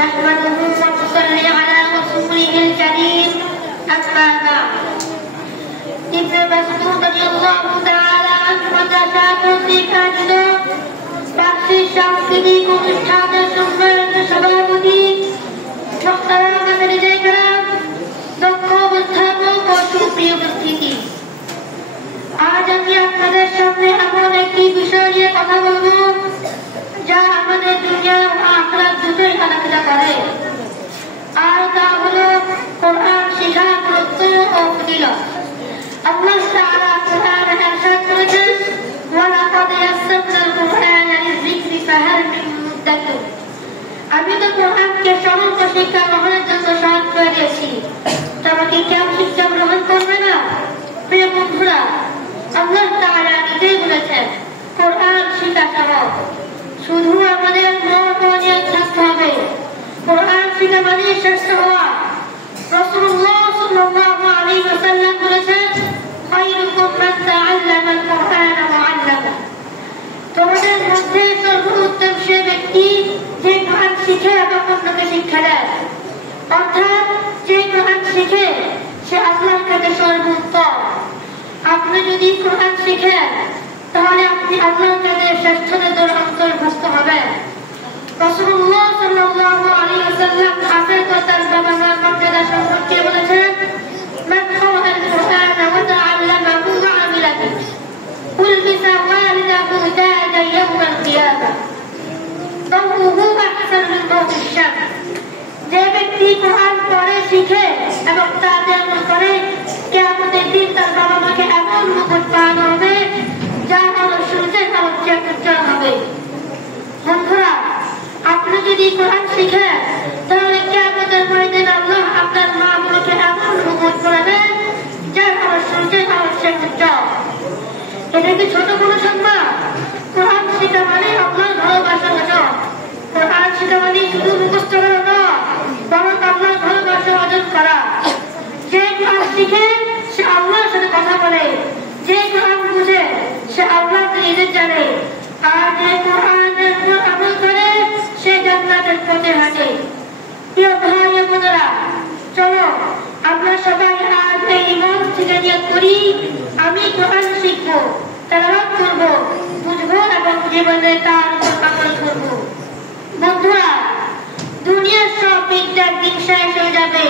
نحمده ونصلي على رسوله الكريم أما بعد ابن مسعود رضي الله تعالى عنه প্রতিকারিত বার্ষিক সাংস্কৃতিক অনুষ্ঠানের সম্মানিত সভাপতি মোহতারাম হাজিরিন কিরাম, দক্ষ অধ্যাপক ও সুপ্রিয় উপস্থিতি, আজ আমি আপনাদের সামনে এমন একটি বিষয় নিয়ে কথা বলবো যা আমাদের দুনিয়া ও আখিরাত দুটোই আলাদা করে, আর তা হলো কোরআন শিক্ষার গুরুত্ব ও ফজিলত। আল্লাহ তাআলা কোরআনে ইরশাদ করেছেন, ওয়ালাকাদ ইয়াসসারনাল কুরআনা লিযিকরি ফাহাল মিন মুদ্দাকির। আমি তো কোরআনকে সহজ শিক্ষা গ্রহণের জন্য সহজ করে দিয়েছি, তবে কি কেউ শিক্ষা গ্রহণ করবে না? প্রিয় বন্ধুরা, আল্লাহ তাআলা নিজেই বলেছেন কোরআন শিক্ষা সহজ, শুধু আমাদের মন ও নিয়ত থাকতে হবে। কোরআন শিক্ষা মানে শ্রেষ্ঠ হওয়া। রাসূলুল্লাহ সাল্লাল্লাহু আলাইহি ওয়াসাল্লাম বলেছেন, খায়রুকুম মান তাআল্লামাল কুরআনা ওয়া 'আল্লামা। তোমাদের মধ্যে সর্বোত্তম সে ব্যক্তি যে কোরআন শিখে এবং অন্যকে শিক্ষা দেয়, অর্থাৎ যে কোরআন শিখে সে আল্লাহর কাছে সর্বোত্তম। আপনি যদি কোরআন শিখেন তাহলে আপনি আল্লাহর কাছে শ্রেষ্ঠদের অন্তর্ভুক্ত হবেন। রাসূলুল্লাহ সাল্লাল্লাহু আলাইহি ওয়াসাল্লাম হাফেজ ও তার বাবা-মার মর্যাদা সম্পর্কে বলেছেন, মান ক্বারাআল কুরআনা ওয়া তাআল্লামাহু ওয়া 'আমিলা বিহি উলবিসা ওয়ালিদাহু তাজা ইয়াওমাল কিয়ামাহ দাওহু আহসান মিন দাওহিশ শামস। যে ব্যক্তি কোরআন পড়ে, শিখে এবং তা আমল করে, কিয়ামতের দিন তার বাবা-মাকে এমন মুকুট পরানো হবে যা আলো সূর্যের আলোর চেয়ে উজ্জ্বল হবে। বন্ধুরা, আপনি যদি কোরআন শিখেন তাহলে কিয়ামতের ময়দানে আল্লাহ আপনার মা-বাবাকে এমন মুকুট পরাবেন যার আলো সূর্যের আলোর চেয়ে উজ্জ্বল। এটা কি ছোট কোনো সংবাদ? কোরআন শিখা মানে আল্লাহর ভালোবাসা অর্জন। কোরআন শিখা মানে শুধু মুখস্থ করা নয়, বরং আল্লাহর ভালোবাসা অর্জন করা। যে কোরআন শিখে সে আল্লাহর সাথে কথা বলে, যে কোরআন বুঝে সে আল্লাহকে নিজের জানে, আর যে কোরআনের উপর আমল করে সে জান্নাতের পথে হাঁটে। প্রিয় ভাই ও বোনেরা, চলো আমরা সবাই আজ এই মন থেকে নিয়ত করি, আমি কোরআন শিখবো, তেলাওয়াত করবো, বুঝবো এবং জীবনে তার উপর আমল করবো। বন্ধুরা, দুনিয়ার সব বিদ্যার দিন শেষ হয়ে যাবে,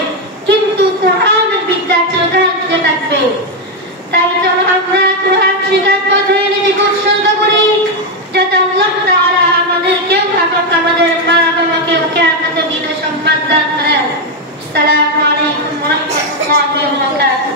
কিন্তু কোরআনের বিদ্যা চিরকাল টিকে থাকবে। তাই চলো আমরা কোরআন শিখার পথে নিজেকে